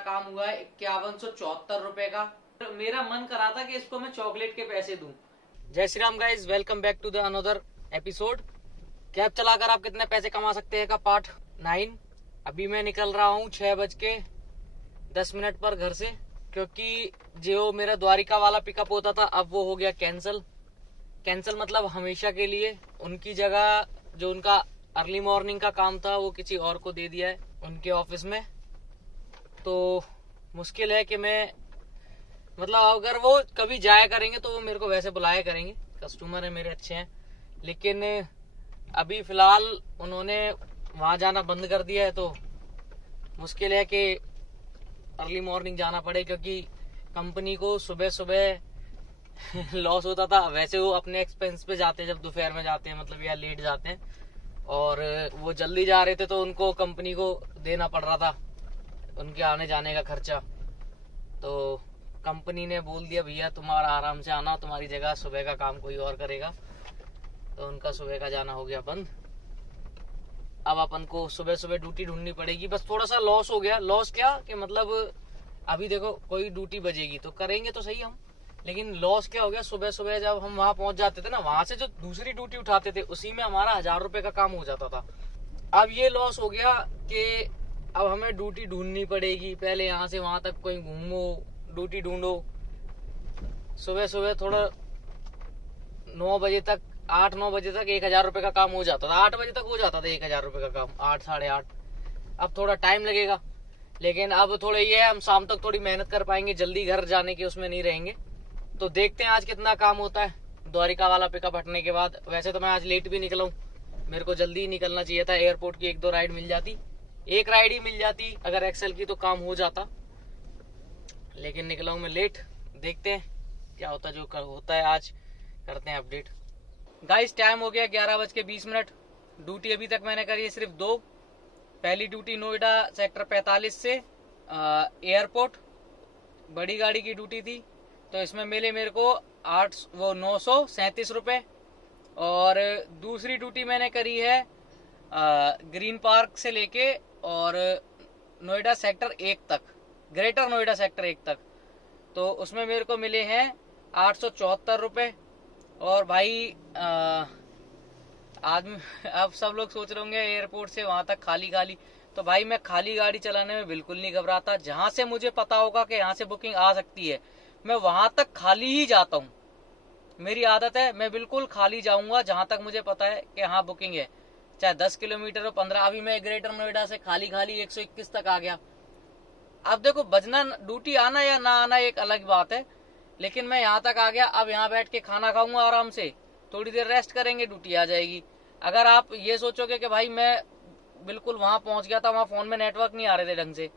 काम हुआ है 5174 रुपए का। मेरा मन करा था कि इसको मैं चॉकलेट के पैसे दूं। जय Shri Ram guys, welcome back to the another episode. Cab चलाकर आप कितने पैसे कमा सकते हैं का पार्ट 9। अभी मैं निकल रहा हूँ 6:10 पर घर से, क्योंकि जो मेरा द्वारिका वाला पिकअप होता था अब वो हो गया कैंसिल मतलब हमेशा के लिए। उनकी जगह जो उनका अर्ली मॉर्निंग का काम था वो किसी और को दे दिया है उनके ऑफिस में। तो मुश्किल है कि मैं मतलब अगर वो कभी जाया करेंगे तो वो मेरे को वैसे बुलाया करेंगे, कस्टमर है मेरे अच्छे हैं। लेकिन अभी फिलहाल उन्होंने वहां जाना बंद कर दिया है, तो मुश्किल है कि अर्ली मॉर्निंग जाना पड़े, क्योंकि कंपनी को सुबह सुबह लॉस होता था। वैसे वो अपने एक्सपेंस पे जाते हैं जब दोपहर में जाते हैं, मतलब या लेट जाते हैं, और वो जल्दी जा रहे थे तो उनको कंपनी को देना पड़ रहा था उनके आने जाने का खर्चा। तो कंपनी ने बोल दिया भैया तुम्हारा आराम से आना, तुम्हारी जगह सुबह का काम कोई और करेगा। तो उनका सुबह का जाना हो गया बंद। अब अपन को सुबह सुबह ड्यूटी ढूंढनी पड़ेगी। बस थोड़ा सा लॉस हो गया। लॉस क्या कि मतलब अभी देखो कोई ड्यूटी बजेगी तो करेंगे तो सही हम, लेकिन लॉस क्या हो गया, सुबह सुबह जब हम वहां पहुंच जाते थे ना, वहां से जो दूसरी ड्यूटी उठाते थे उसी में हमारा 1000 रुपए का काम हो जाता था। अब ये लॉस हो गया कि अब हमें ड्यूटी ढूंढनी पड़ेगी। पहले यहाँ से वहां तक कोई घूमो, ड्यूटी ढूंढो। सुबह सुबह थोड़ा 9 बजे तक 8-9 बजे तक 1000 रुपए का काम हो जाता था। 8 बजे तक हो जाता था 1000 रुपए का काम, 8 साढ़े 8। अब थोड़ा टाइम लगेगा, लेकिन अब थोड़ा ये है हम शाम तक थोड़ी मेहनत कर पाएंगे, जल्दी घर जाने के उसमें नहीं रहेंगे। तो देखते हैं आज कितना काम होता है द्वारिका वाला पिकअप हटने के बाद। वैसे तो मैं आज लेट भी निकला हूँ, मेरे को जल्दी ही निकलना चाहिए था। एयरपोर्ट की 1-2 राइड मिल जाती, एक राइड ही मिल जाती अगर एक्सेल की, तो काम हो जाता। लेकिन निकला हूँ मैं लेट। देखते हैं क्या होता है, जो होता है आज करते हैं अपडेट। गाइस टाइम हो गया 11:20। ड्यूटी अभी तक मैंने करी है सिर्फ 2। पहली ड्यूटी नोएडा सेक्टर 45 से एयरपोर्ट, बड़ी गाड़ी की ड्यूटी थी। तो इसमें मिले मेरे को 937 रुपए। और दूसरी ड्यूटी मैंने करी है ग्रीन पार्क से लेके और नोएडा सेक्टर 1 तक, ग्रेटर नोएडा सेक्टर 1 तक। तो उसमें मेरे को मिले हैं 874 रुपए। और भाई आदमी अब सब लोग सोच रहे होंगे एयरपोर्ट से वहां तक खाली खाली। तो भाई मैं खाली गाड़ी चलाने में बिल्कुल नहीं घबराता। जहां से मुझे पता होगा कि यहाँ से बुकिंग आ सकती है, मैं वहां तक खाली ही जाता हूँ। मेरी आदत है, मैं बिल्कुल खाली जाऊंगा जहां तक मुझे पता है कि हाँ बुकिंग है, चाहे 10 किलोमीटर हो 15। अभी मैं ग्रेटर नोएडा से खाली खाली 121 तक आ गया। अब देखो बजना, ड्यूटी आना या ना आना एक अलग बात है, लेकिन मैं यहाँ तक आ गया। अब यहाँ बैठ के खाना खाऊंगा आराम से, थोड़ी देर रेस्ट करेंगे, ड्यूटी आ जाएगी। अगर आप ये सोचोगे कि भाई मैं बिल्कुल वहां पहुंच गया था, वहां फोन में नेटवर्क नहीं आ रहे थे ढंग से,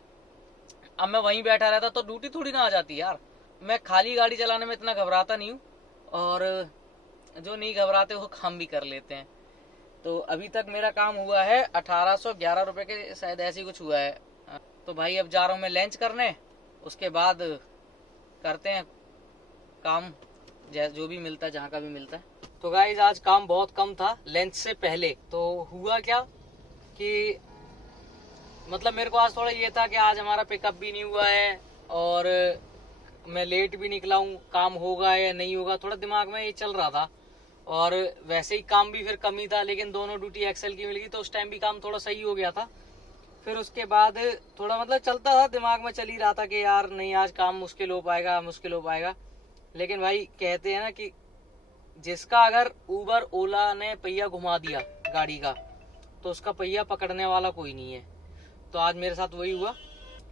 अब मैं वहीं बैठा रहता, तो ड्यूटी थोड़ी ना आ जाती यार। मैं खाली गाड़ी चलाने में इतना घबराता नहीं हूँ, और जो नहीं घबराते वो काम भी कर लेते हैं। तो अभी तक मेरा काम हुआ है 1811 रुपए के, शायद ऐसी कुछ हुआ है। तो भाई अब जा रहा हूँ मैं लंच करने, उसके बाद करते हैं काम जो भी मिलता है, जहाँ का भी मिलता है। तो गाइस आज काम बहुत कम था लंच से पहले। तो हुआ क्या कि मतलब मेरे को आज थोड़ा ये था कि आज हमारा पिकअप भी नहीं हुआ है और मैं लेट भी निकला हूँ, काम होगा या नहीं होगा, थोड़ा दिमाग में ये चल रहा था। और वैसे ही काम भी फिर कम ही था, लेकिन दोनों ड्यूटी एक्सेल की मिल गई, तो उस टाइम भी काम थोड़ा सही हो गया था। फिर उसके बाद थोड़ा मतलब चलता था, दिमाग में चल ही रहा था कि यार नहीं आज काम मुश्किल हो पाएगा। लेकिन भाई कहते हैं ना कि जिसका अगर उबर ओला ने पहिया घुमा दिया गाड़ी का, तो उसका पहिया पकड़ने वाला कोई नहीं है। तो आज मेरे साथ वही हुआ।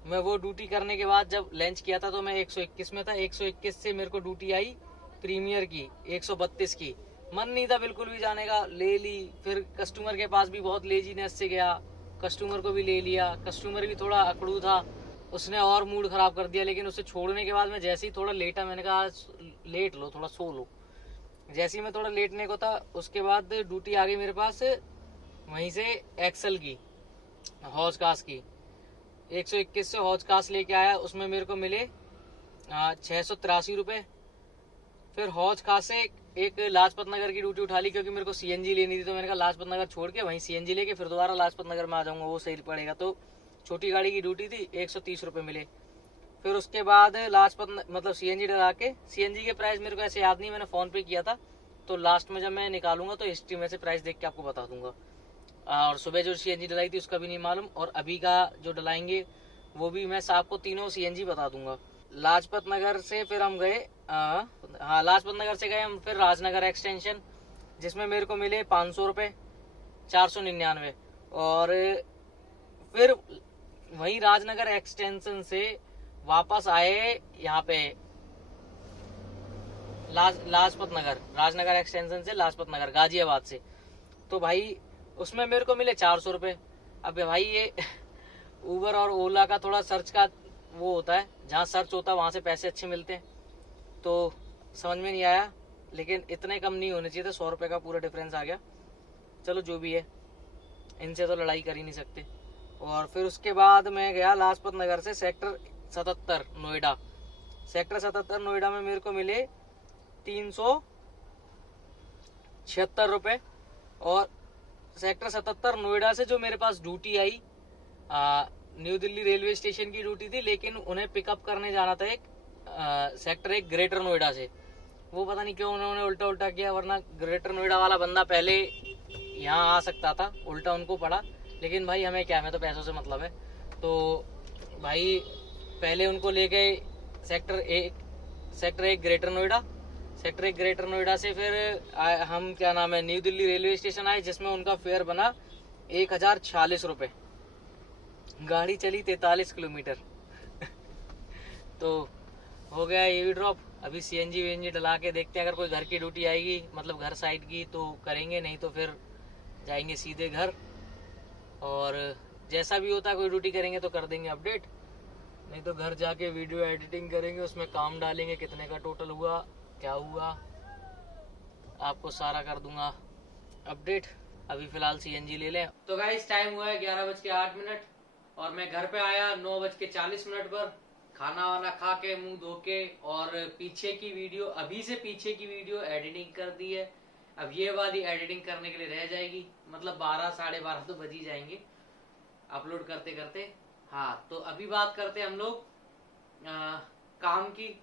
मैं वो ड्यूटी करने के बाद जब लंच किया था तो मैं 121 में था। 121 से मेरे को ड्यूटी आई प्रीमियर की 132 की। मन नहीं था बिल्कुल भी जाने का, ले ली। फिर कस्टमर के पास भी बहुत लेजीनेस से गया, कस्टमर को भी ले लिया। कस्टमर भी थोड़ा अकड़ू था, उसने और मूड खराब कर दिया। लेकिन उसे छोड़ने के बाद मैं जैसे ही थोड़ा लेटा, मैंने कहा आज लेट लो, थोड़ा सो लो। जैसे ही मैं थोड़ा लेटने को था, उसके बाद ड्यूटी आ गई मेरे पास वहीं से एक्सेल की, हौज कास की। 121 से हौज कास लेके आया, उसमें मेरे को मिले 683 रुपए। फिर हौज खास से एक लाजपत नगर की ड्यूटी उठा ली, क्योंकि मेरे को सीएनजी लेनी थी। तो मैंने कहा लाजपत नगर छोड़ के वहीं सीएनजी लेके फिर दोबारा लाजपत नगर में आ जाऊंगा, वो सही पड़ेगा। तो छोटी गाड़ी की ड्यूटी थी, 130 रुपये मिले। फिर उसके बाद लाजपत मतलब सीएनजी डला के, सीएनजी के प्राइस मेरे को ऐसे याद नहीं, मैंने फ़ोन पे किया था, तो लास्ट में जब मैं निकालूंगा तो हिस्ट्री में से प्राइस देख के आपको बता दूंगा। और सुबह जो सीएनजी डलाई थी उसका भी नहीं मालूम, और अभी का जो डलाएंगे वो भी मैं आपको तीनों सीएनजी बता दूंगा। लाजपत नगर से फिर हम गए, हाँ लाजपत नगर से गए हम फिर राजनगर एक्सटेंशन, जिसमें मेरे को मिले 500 रुपये, 499। और फिर वही राजनगर एक्सटेंशन से वापस आए यहाँ पे लाजपत नगर, राजनगर एक्सटेंशन से लाजपत नगर गाजियाबाद से। तो भाई उसमें मेरे को मिले 400 रुपये। अब भाई ये उबर और ओला का थोड़ा सर्च का वो होता है, जहाँ सर्च होता है वहाँ से पैसे अच्छे मिलते हैं, तो समझ में नहीं आया, लेकिन इतने कम नहीं होने चाहिए थे, 100 रुपये का पूरा डिफरेंस आ गया। चलो जो भी है, इनसे तो लड़ाई कर ही नहीं सकते। और फिर उसके बाद मैं गया लाजपत नगर से सेक्टर 77 नोएडा। सेक्टर 77 नोएडा में मेरे को मिले 376 रुपये। और सेक्टर 77 नोएडा से जो मेरे पास ड्यूटी आई, न्यू दिल्ली रेलवे स्टेशन की ड्यूटी थी, लेकिन उन्हें पिकअप करने जाना था एक सेक्टर 1 ग्रेटर नोएडा से। वो पता नहीं क्यों उन्होंने उल्टा उल्टा किया, वरना ग्रेटर नोएडा वाला बंदा पहले यहाँ आ सकता था, उल्टा उनको पड़ा। लेकिन भाई हमें क्या, हमें तो पैसों से मतलब है। तो भाई पहले उनको ले गए sector 1 greater Noida. Sector 1 greater Noida से फिर हम क्या नाम है न्यू दिल्ली रेलवे स्टेशन आए, जिसमें उनका फेयर बना 1046 रुपये। गाड़ी चली 43 किलोमीटर। तो हो गया ये भी ड्रॉप। अभी सीएनजी वीएनजी डला के देखते हैं, अगर कोई घर की ड्यूटी आएगी, मतलब घर साइड की, तो करेंगे, नहीं तो फिर जाएंगे सीधे घर। और जैसा भी होता है कोई ड्यूटी करेंगे तो कर देंगे अपडेट, नहीं तो घर जाके वीडियो एडिटिंग करेंगे, उसमें काम डालेंगे, कितने का टोटल हुआ, क्या हुआ, आपको सारा कर दूंगा अपडेट। अभी फिलहाल सीएनजी ले लें। तो गाइस टाइम हुआ है 11:08 और मैं घर पे आया 9:40 पर। खाना वाना खा के, मुंह धो के, और पीछे की वीडियो, अभी से पीछे की वीडियो एडिटिंग कर दी है। अब ये वाली एडिटिंग करने के लिए रह जाएगी, मतलब 12 साढ़े 12 तो बज ही जाएंगे अपलोड करते करते। हाँ, तो अभी बात करते हैं हम लोग काम की।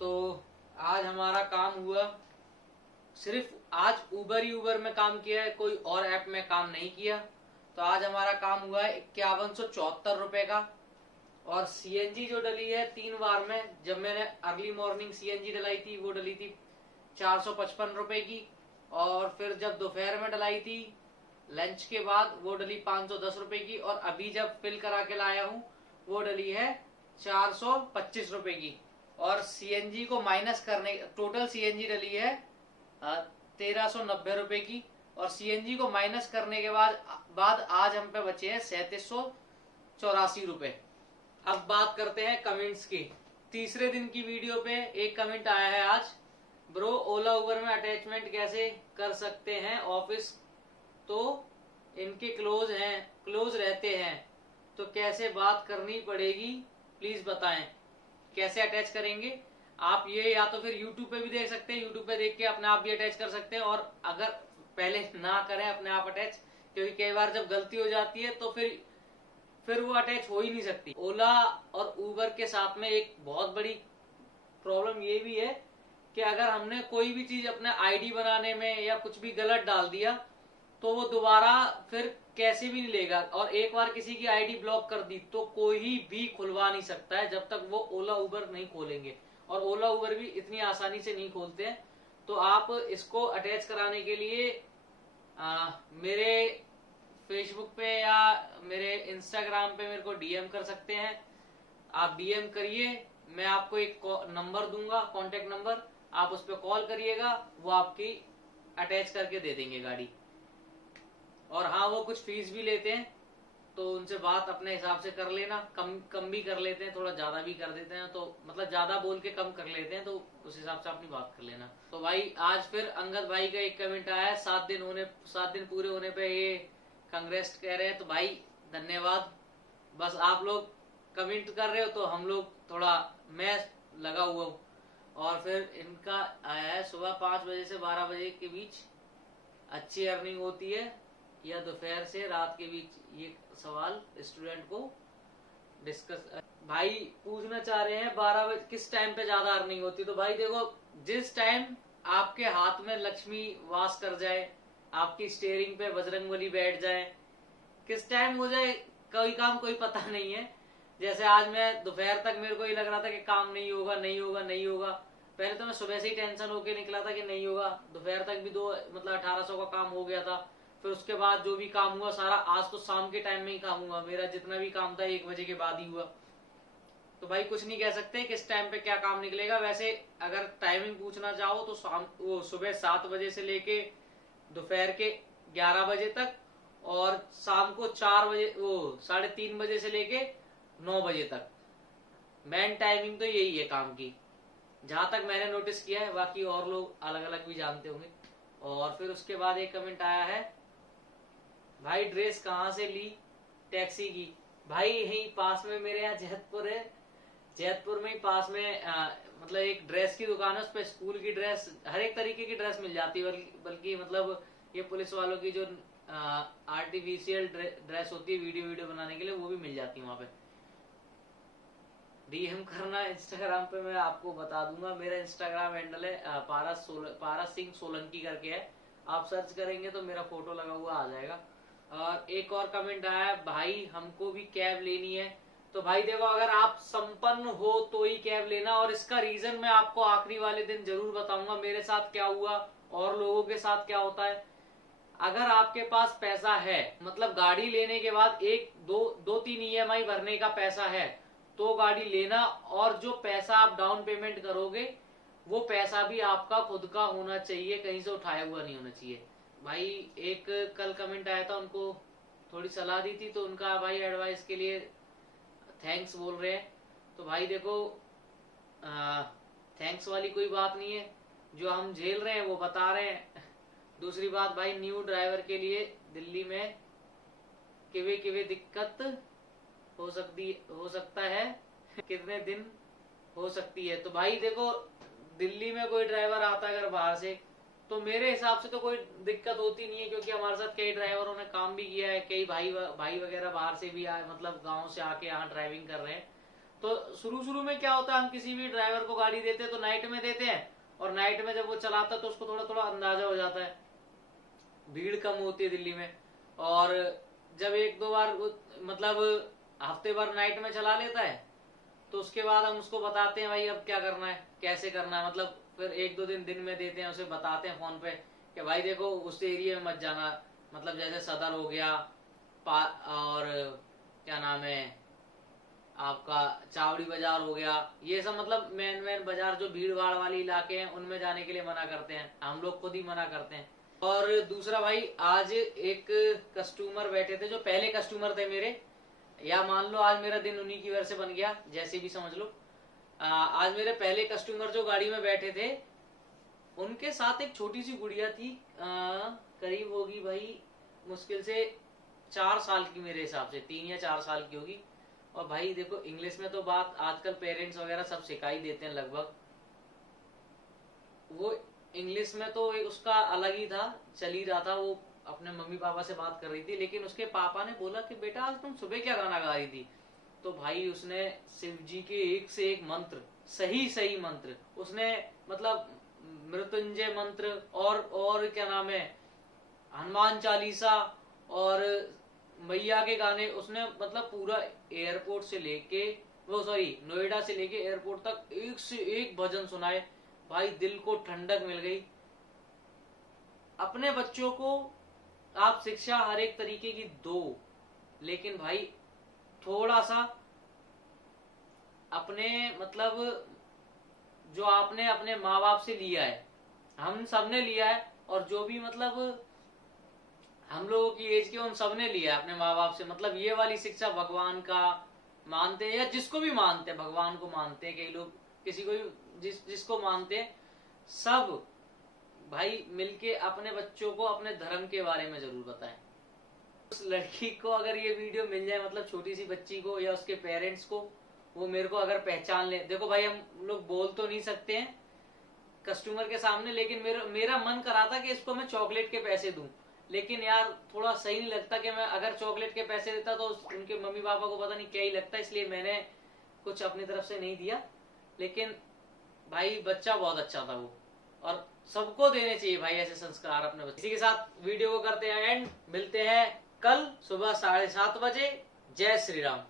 तो आज हमारा काम हुआ, सिर्फ आज उबर में काम किया है, कोई और ऐप में काम नहीं किया। तो आज हमारा काम हुआ है 5174 रुपए का। और सीएनजी जो डली है 3 बार में, जब मैंने अर्ली मॉर्निंग सीएनजी डलाई थी वो डली थी 455 रुपए की, और फिर जब दोपहर में डलाई थी लंच के बाद वो डली 510 रुपए की, और अभी जब फिल करा के लाया हूँ वो डली है 425 रुपए की। और सीएनजी को माइनस करने, टोटल सीएनजी डली है 1390 रुपए की, और सीएनजी को माइनस करने के बाद आज हम पे बचे हैं 3784 रुपए। अब बात करते हैं कमेंट्स की। तीसरे दिन की वीडियो पे एक कमेंट आया है आज, ब्रो ओला उबर में अटैचमेंट कैसे कर सकते हैं, ऑफिस तो इनके क्लोज रहते हैं, तो कैसे बात करनी पड़ेगी प्लीज बताएं। कैसे अटैच करेंगे आप, ये या तो फिर यूट्यूब पे भी देख सकते हैं, यूट्यूब पे देख के अपने आप भी अटैच कर सकते हैं, और अगर पहले ना करें अपने आप अटैच, क्योंकि कई बार जब गलती हो जाती है तो फिर वो अटैच हो ही नहीं सकती। ओला और उबर के साथ में एक बहुत बड़ी प्रॉब्लम ये भी है कि अगर हमने कोई भी चीज अपने आईडी बनाने में या कुछ भी गलत डाल दिया तो वो दोबारा फिर कैसे भी नहीं लेगा, और एक बार किसी की आईडी ब्लॉक कर दी तो कोई भी खुलवा नहीं सकता है जब तक वो ओला उबर नहीं खोलेंगे, और ओला उबर भी इतनी आसानी से नहीं खोलते हैं। तो आप इसको अटैच कराने के लिए मेरे फेसबुक पे या मेरे इंस्टाग्राम पे मेरे को डीएम कर सकते हैं। आप डीएम करिए, मैं आपको एक नंबर दूंगा, कांटेक्ट नंबर, आप उस पर कॉल करिएगा, वो आपकी अटैच करके दे देंगे गाड़ी। और हाँ, वो कुछ फीस भी लेते हैं, तो उनसे बात अपने हिसाब से कर लेना, कम भी कर लेते हैं, थोड़ा ज्यादा भी कर देते हैं, तो मतलब ज्यादा बोल के कम कर लेते हैं, तो उस हिसाब से अपनी बात कर लेना। तो भाई आज फिर अंगद भाई का एक कमेंट आया है, 7 दिन पूरे होने पे ये कांग्रेस कह रहे हैं, तो भाई धन्यवाद। बस आप लोग कमेंट कर रहे हो तो हम लोग थोड़ा, मैं लगा हुआ हूँ। और फिर इनका आया है सुबह 5 बजे से 12 बजे के बीच अच्छी अर्निंग होती है या दोपहर से रात के बीच, ये सवाल स्टूडेंट को डिस्कस। भाई पूछना चाह रहे हैं 12 बजे किस टाइम पे ज्यादा अर्निंग होती है। तो भाई देखो, जिस टाइम आपके हाथ में लक्ष्मी वास कर जाए, आपकी स्टीयरिंग पे बजरंगबली बैठ जाए, किस टाइम हो जाए कोई काम कोई पता नहीं है। जैसे आज मैं दोपहर तक मेरे को ये लग रहा था कि काम नहीं होगा नहीं होगा नहीं होगा। पहले तो मैं सुबह से ही टेंशन होके निकला था कि नहीं होगा। दोपहर तक भी दो मतलब 1800 का काम हो गया था। फिर उसके बाद जो भी काम हुआ सारा आज तो शाम के टाइम में ही काम हुआ। मेरा जितना भी काम था 1 बजे के बाद ही हुआ। तो भाई कुछ नहीं कह सकते किस टाइम पे क्या काम निकलेगा। वैसे अगर टाइमिंग पूछना चाहो तो शाम वो सुबह 7 बजे से लेके दोपहर के 11 बजे तक, और शाम को 4 बजे वो 3:30 बजे से लेके 9 बजे तक। मेन टाइमिंग तो यही है काम की, जहां तक मैंने नोटिस किया है। बाकी और लोग अलग अलग भी जानते होंगे। और फिर उसके बाद एक कमेंट आया है, भाई ड्रेस कहाँ से ली टैक्सी की। भाई यही पास में मेरे यहाँ जैतपुर है, जैतपुर में ही पास में मतलब एक ड्रेस की दुकान है। उस पर स्कूल की ड्रेस, हर एक तरीके की ड्रेस मिल जाती है। बल्कि मतलब ये पुलिस वालों की जो आर्टिफिशियल ड्रेस होती है वीडियो बनाने के लिए, वो भी मिल जाती है वहां पे। डीएम करना इंस्टाग्राम पे मैं आपको बता दूंगा। मेरा इंस्टाग्राम हैंडल है पारस सिंह सोलंकी करके है। आप सर्च करेंगे तो मेरा फोटो लगा हुआ आ जाएगा। और एक और कमेंट आया है, भाई हमको भी कैब लेनी है। तो भाई देखो, अगर आप संपन्न हो तो ही कैब लेना। और इसका रीजन मैं आपको आखिरी वाले दिन जरूर बताऊंगा मेरे साथ क्या हुआ और लोगों के साथ क्या होता है। अगर आपके पास पैसा है, मतलब गाड़ी लेने के बाद 1 2 3 ईएमआई भरने का पैसा है, तो गाड़ी लेना। और जो पैसा आप डाउन पेमेंट करोगे वो पैसा भी आपका खुद का होना चाहिए, कहीं से उठाया हुआ नहीं होना चाहिए। भाई एक कल कमेंट आया था, उनको थोड़ी सलाह दी थी, तो उनका भाई एडवाइस के लिए थैंक्स बोल रहे हैं। तो भाई देखो, थैंक्स वाली कोई बात नहीं है, जो हम झेल रहे हैं वो बता रहे हैं। दूसरी बात भाई, न्यू ड्राइवर के लिए दिल्ली में किवे दिक्कत हो सकता है कितने दिन हो सकती है। तो भाई देखो, दिल्ली में कोई ड्राइवर आता अगर बाहर से, तो मेरे हिसाब से तो कोई दिक्कत होती नहीं है। क्योंकि हमारे साथ कई ड्राइवरों ने काम भी किया है, कई भाई वगैरह बाहर से भी आए, मतलब गांव से आके यहाँ ड्राइविंग कर रहे हैं। तो शुरू में क्या होता है, हम किसी भी ड्राइवर को गाड़ी देते हैं तो नाइट में देते हैं। और नाइट में जब वो चलाता है तो उसको थोड़ा थोड़ा अंदाजा हो जाता है, भीड़ कम होती है दिल्ली में। और जब 1 2 बार मतलब हफ्ते भर नाइट में चला लेता है, तो उसके बाद हम उसको बताते हैं भाई अब क्या करना है कैसे करना है। मतलब फिर 1 2 दिन में देते हैं, उसे बताते हैं फोन पे कि भाई देखो उस एरिया में मत जाना। मतलब जैसे सदर हो गया, और क्या नाम है आपका, चावड़ी बाजार हो गया, ये सब मतलब मेन बाजार जो भीड़ भाड़ वाले इलाके हैं उनमें जाने के लिए मना करते हैं। हम लोग खुद ही मना करते हैं। और दूसरा भाई, आज एक कस्टमर बैठे थे जो पहले कस्टमर थे मेरे, या मान लो आज मेरा दिन उन्हीं की वजह से बन गया, जैसे भी समझ लो। आज मेरे पहले कस्टमर जो गाड़ी में बैठे थे, उनके साथ एक छोटी सी गुड़िया थी, करीब होगी भाई मुश्किल से 4 साल की, मेरे हिसाब से 3 या 4 साल की होगी। और भाई देखो, इंग्लिश में तो बात आजकल पेरेंट्स वगैरह सब सिखा ही देते हैं लगभग। वो इंग्लिश में तो उसका अलग ही था, चल ही रहा था। वो अपने मम्मी पापा से बात कर रही थी, लेकिन उसके पापा ने बोला कि बेटा आज तुम सुबह क्या गाना गा रही थी। तो भाई उसने शिव जी के एक से एक मंत्र, सही मंत्र उसने, मतलब मृत्युंजय मंत्र और क्या नाम है, हनुमान चालीसा और मैया के गाने उसने, मतलब पूरा एयरपोर्ट से लेके नोएडा से लेके एयरपोर्ट तक एक से एक भजन सुनाए। भाई दिल को ठंडक मिल गई। अपने बच्चों को आप शिक्षा हर एक तरीके की दो, लेकिन भाई थोड़ा सा अपने, मतलब जो आपने अपने माँ बाप से लिया है, हम सबने लिया है, और जो भी मतलब हम लोगों की एज के उन सबने लिया है अपने माँ बाप से। मतलब ये वाली शिक्षा भगवान का मानते हैं, या जिसको भी मानते हैं, भगवान को मानते हैं कई लोग, किसी को भी जिसको मानते हैं, सब भाई मिलके अपने बच्चों को अपने धर्म के बारे में जरूर बताएं। उस लड़की को अगर ये वीडियो मिल जाए, मतलब छोटी सी बच्ची को या उसके पेरेंट्स को, वो मेरे को अगर पहचान ले, देखो भाई हम लोग बोल तो नहीं सकते हैं कस्टमर के सामने, लेकिन मेरा मन करा था कि इसको मैं चॉकलेट के पैसे दूं। लेकिन यार थोड़ा सही नहीं लगता कि मैं अगर चॉकलेट के पैसे देता तो उनके मम्मी पापा को पता नहीं क्या ही लगता, इसलिए मैंने कुछ अपनी तरफ से नहीं दिया। लेकिन भाई बच्चा बहुत अच्छा था वो, और सबको देने चाहिए भाई ऐसे संस्कार अपने बच्चे। इसी के साथ वीडियो को करते हैं एंड, मिलते हैं कल सुबह 7:30 बजे। जय श्री राम।